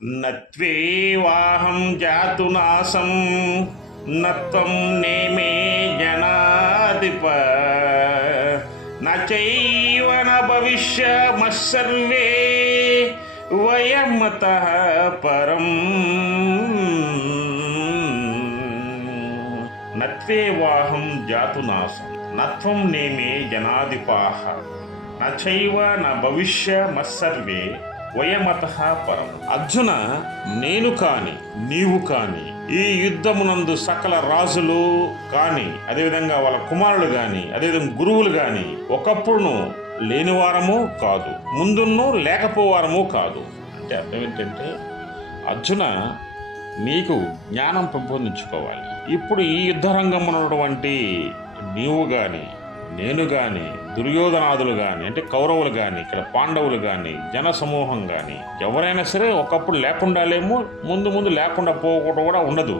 నత్వేవాహం జాతునాసం నత్వం నేమే జనాధిప నచైవ న భవిష్యమస్సర్వే వయమతః పరం. నత్వేవాహం జాతునాసం నత్వం నేమే జనాధిపాః నచైవ న భవిష్యమస్సర్వే వయమతః పరం. అర్జున, నేను కాని నీవు కాని ఈ యుద్ధమునందు సకల రాజులు కాని అదేవిధంగా వాళ్ళ కుమారులు గాని అదేవిధంగా గురువులు గాని ఒకప్పుడును లేనివారము కాదు, ముందును లేకపోవారము కాదు. అంటే అర్థం ఏంటంటే, అర్జున, నీకు జ్ఞానం పెంపొందించుకోవాలి. ఇప్పుడు ఈ యుద్ధరంగం ఉన్నటువంటి నీవు గాని నేను గాని దుర్యోధనాదులు గాని అంటే కౌరవులు గాని ఇక్కడ పాండవులు గాని జన సమూహం గాని ఎవరైనా సరే ఒకప్పుడు లేకుండా లేము, ముందు లేకుండా పోకూడదు కూడా ఉండదు.